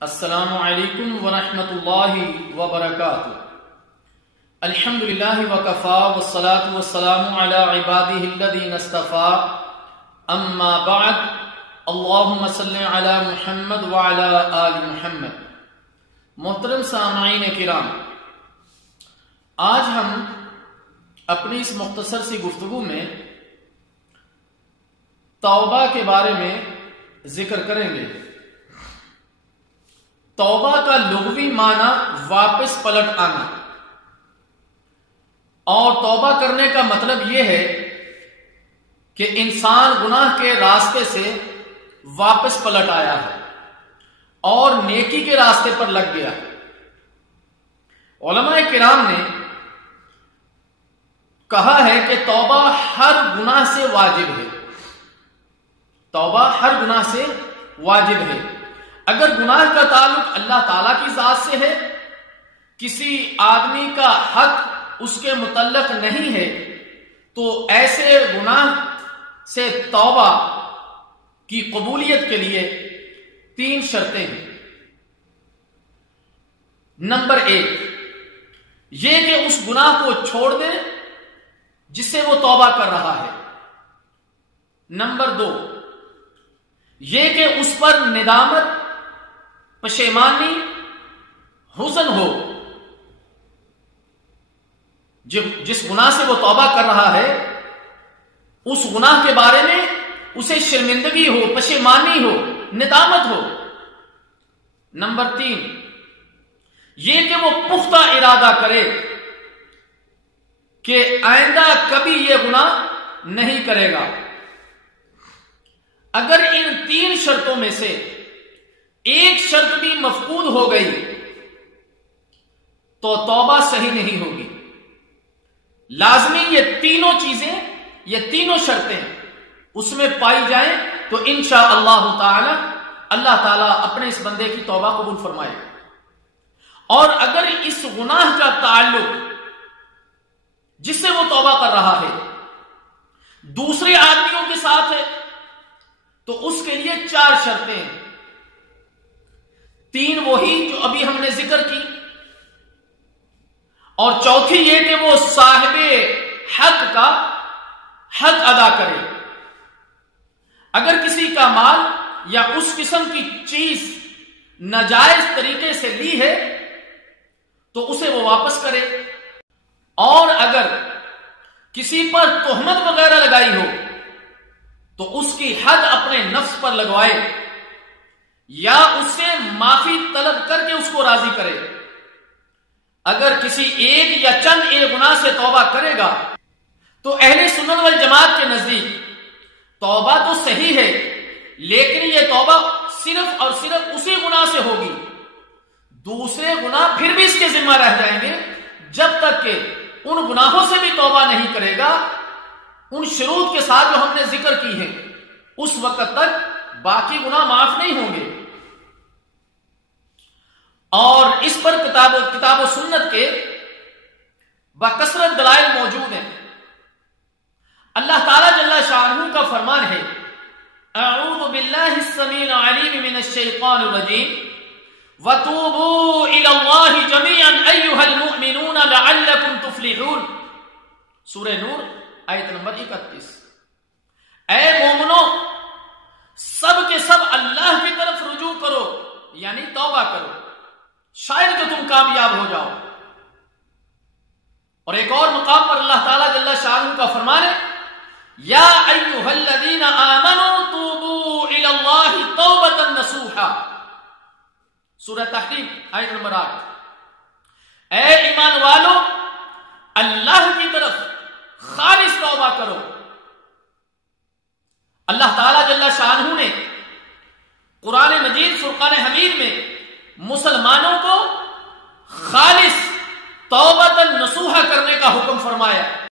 السلام علیکم ورحمۃ اللہ وبرکاتہ۔ الحمدللہ وکفا والصلاة والسلام علی عبادہ الذین اصطفیٰ، اما بعد، اللہم صلی علی محمد وعلی آل محمد۔ محترم سامعین کرام، آج ہم اپنی اس مختصر سی گفتگو میں توبہ کے بارے میں ذکر کریں گے۔ توبہ کا لغوی معنی واپس پلٹ آنا، اور توبہ کرنے کا مطلب یہ ہے کہ انسان گناہ کے راستے سے واپس پلٹ آیا ہے اور نیکی کے راستے پر لگ گیا۔ علماء کرام نے کہا ہے کہ توبہ ہر گناہ سے واجب ہے، توبہ ہر گناہ سے واجب ہے۔ اگر گناہ کا تعلق اللہ تعالیٰ کی ذات سے ہے، کسی آدمی کا حق اس کے متعلق نہیں ہے، تو ایسے گناہ سے توبہ کی قبولیت کے لیے 3 شرطیں ہیں۔ نمبر 1، یہ کہ اس گناہ کو چھوڑ دے جس سے وہ توبہ کر رہا ہے۔ نمبر 2، یہ کہ اس پر ندامت، پشیمانی، حزن ہو، جس گناہ سے وہ توبہ کر رہا ہے اس گناہ کے بارے میں اسے شرمندگی ہو، پشیمانی ہو، ندامت ہو۔ نمبر 3، یہ کہ وہ پختہ ارادہ کرے کہ آئندہ کبھی یہ گناہ نہیں کرے گا۔ اگر ان 3 شرطوں میں سے ایک شرط بھی مفقود ہو گئی تو توبہ صحیح نہیں ہوگی۔ لازمی یہ تینوں چیزیں، یہ تینوں شرطیں اس میں پائی جائیں تو انشاءاللہ تعالی اللہ تعالیٰ اپنے اس بندے کی توبہ قبول فرمائے۔ اور اگر اس گناہ کا تعلق جس سے وہ توبہ کر رہا ہے دوسرے آدمیوں کے ساتھ ہے تو اس کے لیے 4 شرطیں ہیں۔ 3 وہی جو ابھی ہم نے ذکر کی، اور چوتھی یہ کہ وہ صاحب حق کا حق ادا کرے۔ اگر کسی کا مال یا اس قسم کی چیز ناجائز طریقے سے لی ہے تو اسے وہ واپس کرے، اور اگر کسی پر تہمت وغیرہ لگائی ہو تو اس کی حد اپنے نفس پر لگوائے، یا اس سے معافی طلب کر کے اس کو راضی کرے۔ اگر کسی ایک یا چند ایک گناہ سے توبہ کرے گا تو اہل سنت والجماعت کے نزدیک توبہ تو صحیح ہے، لیکن یہ توبہ صرف اور صرف اسی گناہ سے ہوگی، دوسرے گناہ پھر بھی اس کے ذمہ رہ جائیں گے جب تک کہ ان گناہوں سے بھی توبہ نہیں کرے گا ان شروط کے ساتھ جو ہم نے ذکر کی ہیں، اس وقت تک باقی گناہ معاف نہیں ہوں گے۔ اور اس پر کتاب و سنت کے بکثرت دلائل موجود ہیں۔ اللہ تعالیٰ جل شانہ کا فرمان ہے، اعوذ باللہ السمیع العلیم من الشیطان الرجیم وتوبوا الی اللہ جميعا ایھا المؤمنون لعلکم تفلحون، سورہ نور آیت نمبر 31۔ اے مومنو، سب کے سب اللہ کی طرف رجوع کرو، یعنی توبہ کرو، شاید کہ تم کامیاب ہو جاؤ۔ اور ایک اور مقام پر اللہ تعالیٰ جل شانہ کا فرمان ہے، یا ایھا الذین آمنوا توبوا الی اللہ توبۃ نصوحا، سورہ تحریم آیت نمبر 8۔ اے ایمان والو، اللہ کی طرف خالص توبہ کرو۔ اللہ تعالیٰ جل شانہ نے قرآن مجید فرقان حمید میں مسلمانوں کو خالص توبۃ نصوحا کرنے کا حکم فرمایا۔